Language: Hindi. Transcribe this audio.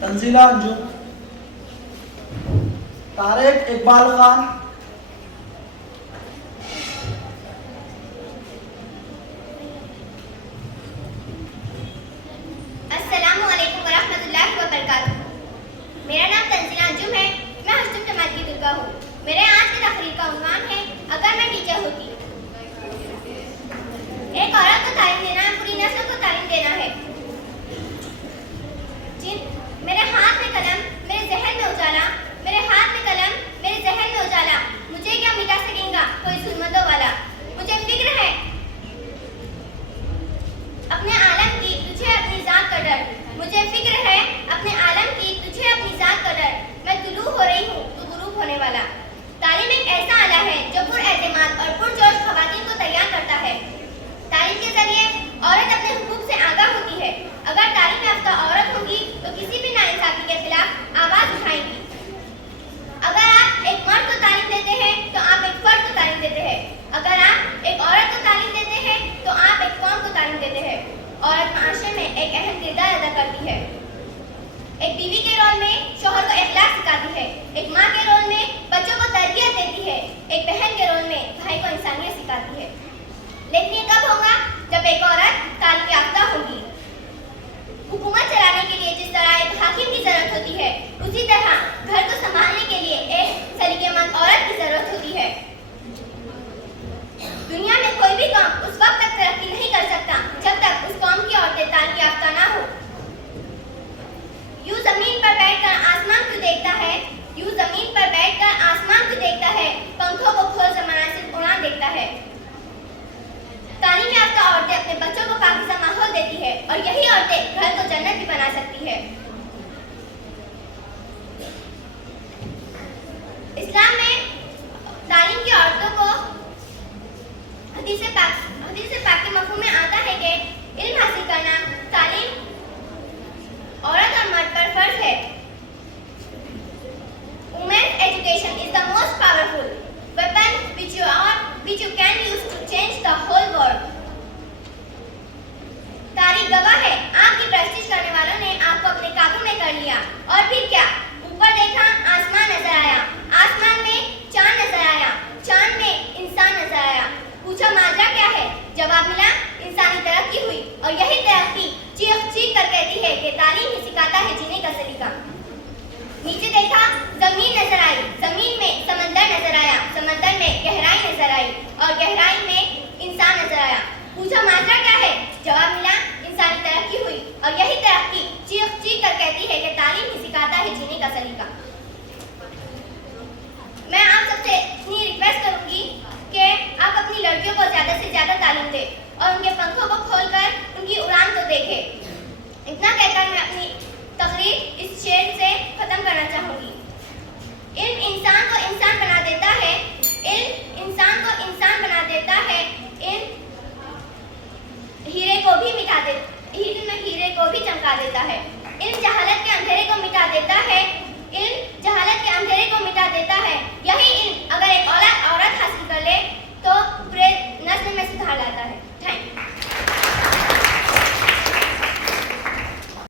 तंजीला अंजुम, तारिक इकबाल खान, अस्सलामुअलैकुम वरहमतुल्लाहि वबरकातुहू। मेरा नाम तंजीला अंजुम है। मैं अष्टम जमात की तुलबा हूँ। मेरे आज की तकरीर का उन्वान है, अगर मैं टीचर होती। एक औरत को तालीम देना है, पूरी नस्ल को तालीम देना है। मेरे हाथ में कलम, मेरे जहन में उजाला, मेरे हाथ में कलम, मेरे जहन में उजाला। मुझे क्या मिटा सकेगा कोई जुल्मतों वाला। मुझे फिक्र है अपने आलम की, तुझे अपनी जात का डर। मुझे फिक्र है अपने आलम की, तुझे अपनी जात का डर। मैं तुलू हो रही हूँ, तू गुरूब होने वाला। तालीम एक ऐसा आला है जो पुरएतमाद और पुरजोश खवातीन को तैयार करता है। तालीम के जरिए औरत अपने हुकूक से आगाह होती है। अगर तालीम याफ्ता औरत होगी तो किसी भी नाइंसाफी के खिलाफ आवाज उठाएंगी। अगर आप एक मर्द को तालीम देते हैं तो आप एक फर्द को तालीम देते हैं। अगर आप एक औरत को तालीम देते हैं तो आप एक कौम को तालीम देते हैं। औरत माशरे में एक अहम किरदार अदा करती है। एक बीवी के रोल में शौहर को इखलाक सिखाती है। एक माँ के रोल में बच्चों को तरबियत देती है। एक बहन के रोल में भाई को इंसानियत सिखाती है। लेकिन ये कब होगा? जब एक औरत तालीम याफ्ता होगी। हुकूमत चलाने के लिए जिस तरह एक हाकिम की जरूरत होती है, उसी तरह घर को संभालने के लिए एक सलीकेमंद औरत की जरूरत होती है। दुनिया में कोई भी कौम उस वक्त तक तरक्की नहीं कर सकता जब तक उस कौम की औरतें तालीम याफ्ता ना हो। यूं जमीन पर बैठकर आसमान को देखता है, यूं जमीन पर बैठकर आसमान को देखता है, पंखों को खोल जमाना सिर्फ उड़ान देखता है। तालीम याफ्ता औरतें अपने बच्चों को पाकीज़ा माहौल देती है और यही औरतें घर को जन्नत भी बना सकती है। इस्लाम में तालीम की औरतों को हदीस पाक के मफ़हूम में आता है कि इल्म हासिल करना तालीम औरत और मर्द पर फर्ज है। Women's education is the most powerful weapon which you can use to change the whole world. तारीख गवाह है, आपकी प्रेस्टीज करने वालों ने आपको अपने काबू में कर लिया। और फिर क्या? ऊपर देखा, आसमान नजर आया, आसमान में चांद नजर आया, चांद में इंसान नजर आया। पूछा माजरा क्या है? जवाब मिला, इंसानी तरक्की हुई। और यही तरक्की चीख चीख कर कहती है कि तालीम ही सिखाता है जीने का सलीका। नीचे देखा, जमीन नजर आई, जमीन में समंदर नजर आया, समंदर में गहराई नजर आई और गहराई में इंसान नजर आया। पूछा माजरा क्या है? जवाब मिला, इंसानी तरक्की हुई। और यही तरक्की चीख चीख कर कहती है कि तालीम ही सिखाता है जीने का सलीका। मैं आप सबसे इतनी रिक्वेस्ट करूंगी कि आप अपनी लड़कियों को ज्यादा से ज्यादा तालीम दें और उनके पंखों को खोलकर उनकी उड़ान को देखें। इतना कहकर मैं अपनी तकरीर इस शेर से खत्म करना चाहूंगी। इल्म इंसान को इंसान बना देता है, इल्म इंसान को इंसान बना देता है, इल्म हीरे को भी मिटा दे, इल्म हीरे को भी चमका देता है। इल्म जहालत के अंधेरे को मिटा देता है, इल्म जहालत के अंधेरे को मिटा देता है। यही इल्म अगर एक औरत हासिल कर ले तो पूरे नस्ल में सुधार लाता है।